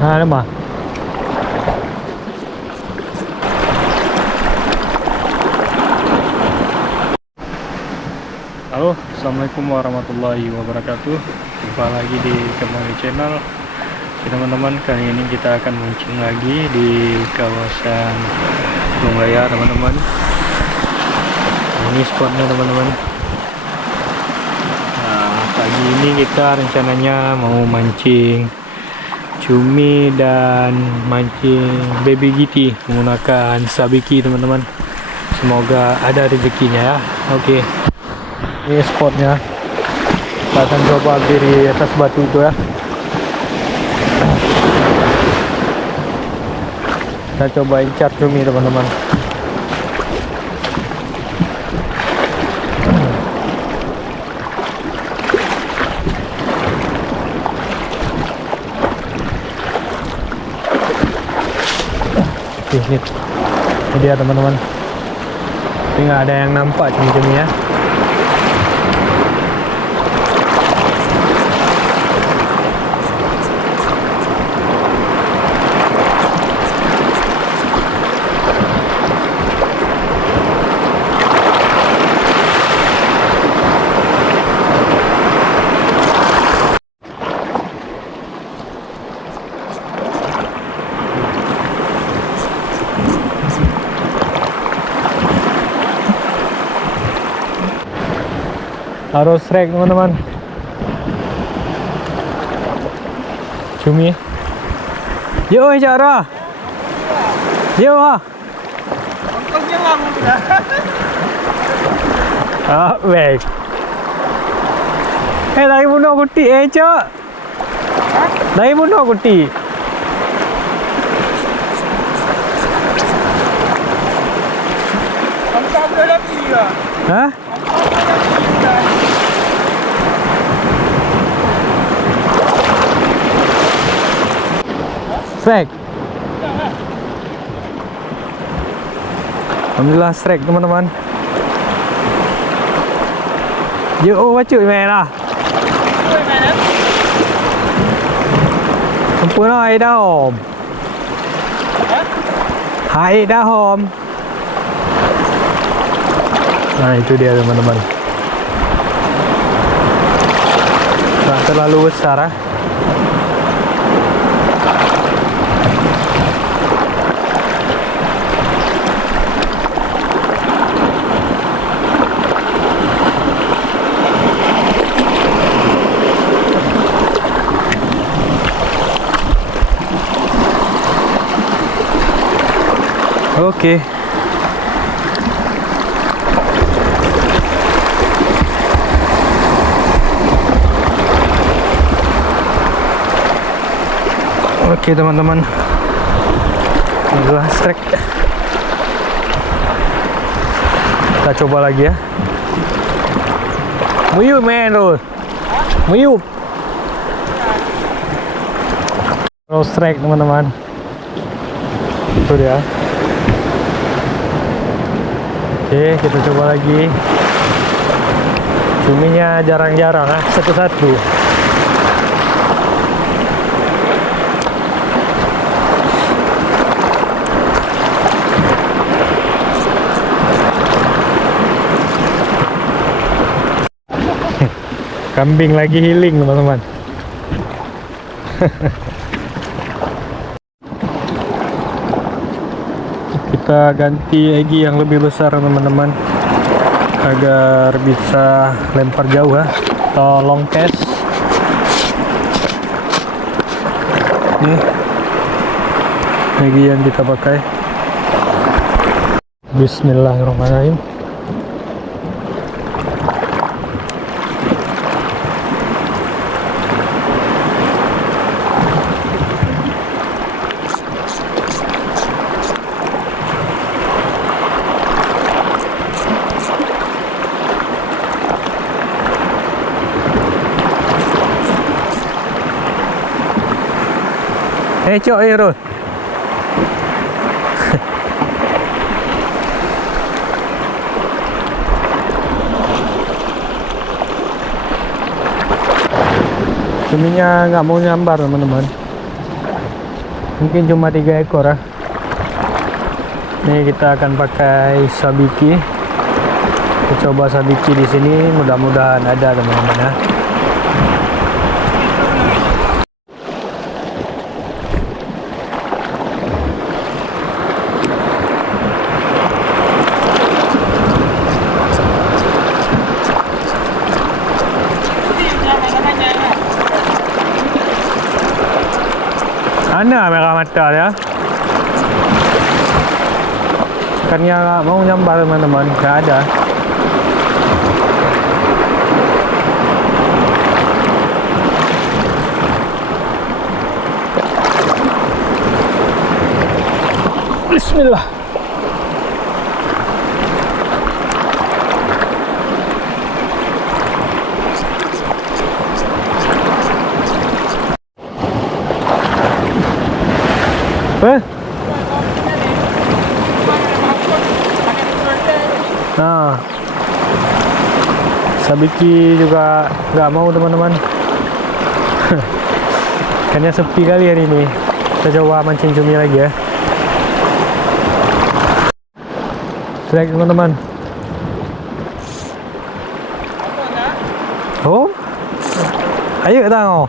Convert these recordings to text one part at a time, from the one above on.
Ada mah. Halo, assalamualaikum warahmatullahi wabarakatuh. Jumpa lagi di Kembali Channel. Teman-teman, kali ini kita akan mancing lagi di kawasan Lunggaya, teman-teman. Ini spotnya, teman-teman. Nah, pagi ini kita rencananya mau mancing cumi dan mancing baby GT menggunakan sabiki, teman-teman. Semoga ada rezekinya ya. Oke. Ini spotnya. Kita akan coba di atas batu itu ya. Kita cobain car cumi, teman-teman. Ini dia, teman-teman. Tapi nggak ada yang nampak cumi-cumi ya. Harus rek, teman-teman. Cumi. Yo, cara. Yo, Untungnya lama udah. baik. Lagi bunuh kuti, Cok. Lagi bunuh kuti. Angka udah lagi ya. Hah? Strike. Alhamdulillah strike, teman-teman. Yo, baca main lah. Sempurna air dah om. Air dah om. Nah, itu dia, teman-teman. Tak terlalu besar ah. Oke. Oke, teman-teman. Inilah strike. Kita coba lagi ya. Muyup men bro. Muyup. Terus strike, teman-teman. Itu dia. Oke, kita coba lagi. Cuminya jarang-jarang ah, satu-satu. Kambing lagi healing, teman-teman. Kita ganti egi yang lebih besar, teman-teman, agar bisa lempar jauh ya, atau long cast. Ini egi yang kita pakai. Bismillahirrahmanirrahim. Cok ya, Rul. Cuminya nggak mau nyambar, teman-teman. Mungkin cuma 3 ekor ya. Ini kita akan pakai sabiki. Kita coba sabiki di sini, mudah-mudahan ada teman-teman ya. Mana merah mata dia? Ikannya nggak mau nyambar teman-teman, nggak ada. Bismillah. Nah, sabiki juga nggak mau teman-teman. Ikannya sepi kali hari ini. Kita coba mancing cumi lagi ya. Strike teman-teman. Oh, ayo kita ngau.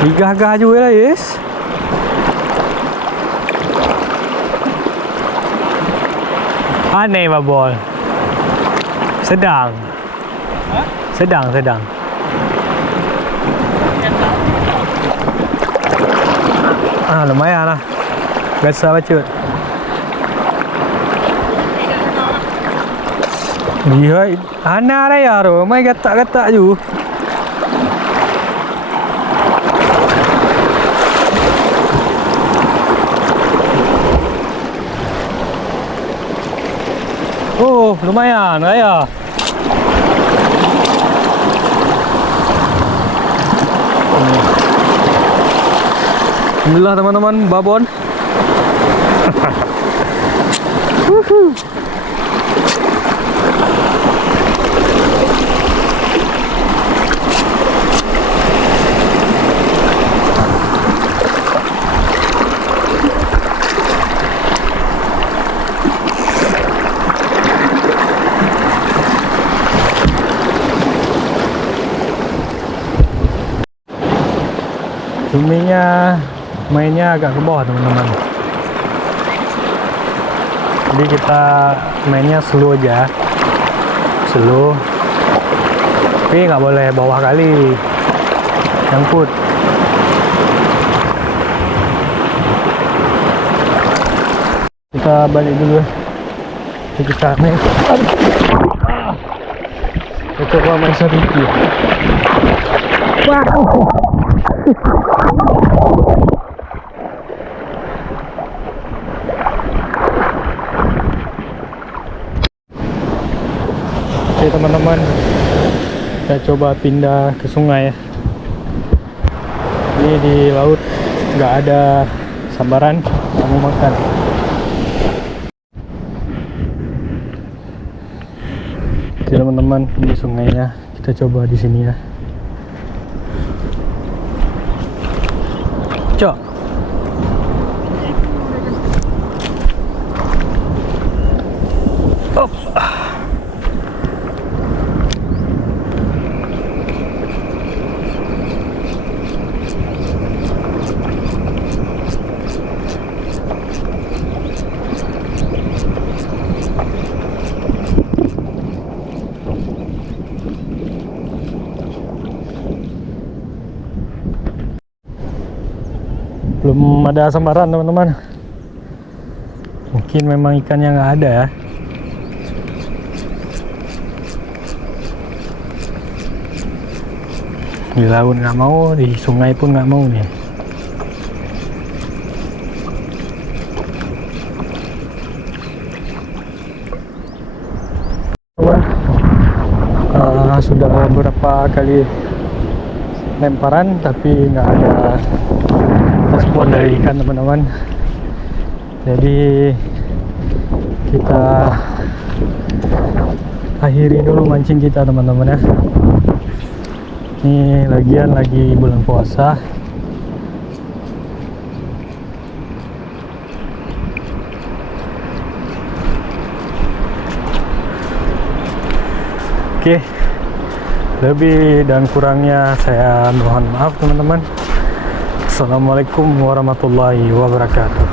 Digah-gah juga lah, yes. Aneh babol. Sedang. Sedang. Lumayan lah. Biasa bacut. Iya, ana lah ya, mai gatak-gatak ju. Oh, lumayan, raya. Alhamdulillah teman-teman, babon. Cuminya mainnya agak ke bawah teman-teman. Jadi kita mainnya slow aja, slow. Tapi nggak boleh bawah kali, nyangkut. Kita balik dulu. Jadi kita main. Kita coba main sabiki. Wow. Oke teman-teman, kita coba pindah ke sungai ya. Ini di laut nggak ada sambaran, kamu makan. Oke teman-teman, ini sungainya, kita coba di sini ya. Cok. Op. Belum ada sambaran teman-teman. Mungkin memang ikannya nggak ada ya. Di laut nggak mau, di sungai pun nggak mau nih. Sudah beberapa kali lemparan tapi nggak ada respon dari ikan teman-teman. Jadi kita akhiri dulu mancing kita teman-teman ya. Ini lagian lagi bulan puasa. Oke, lebih dan kurangnya saya mohon maaf teman-teman. Assalamualaikum warahmatullahi wabarakatuh.